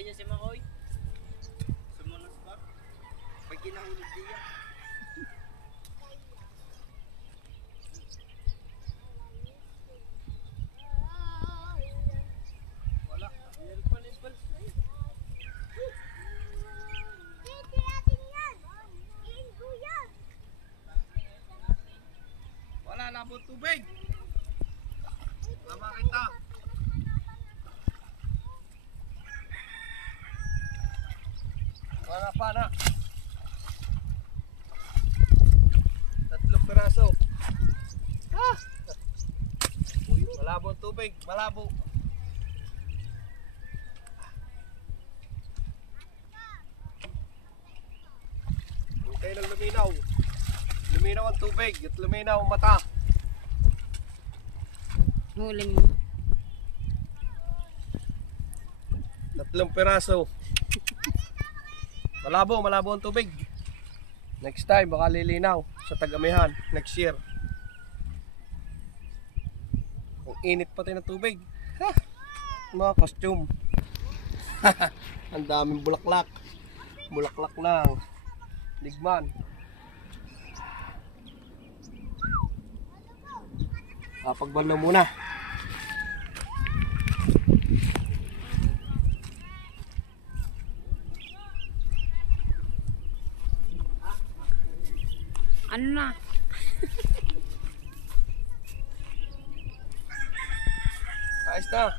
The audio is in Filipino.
niya si Makoy. Sumunos ba? Pag kinahulog diya. Wala. Meron pa rin pals na yun. Wala na po tubig. Tama kita. Wala pa na. 3 piraso. Ah! Uy, malabo ang tubig. Malabo. Hintay ng luminaw. Luminaw ang tubig at luminaw ang mata. Huli mo. 3 piraso. Malabo ang tubig. Next time baka lilinaw sa Tagamihan next year. Ang init pati ng tubig. Ha! Mga costume. Ang daming bulaklak. Bulaklak ng ligman. Pagbalo muna. Ano na? Ayos na.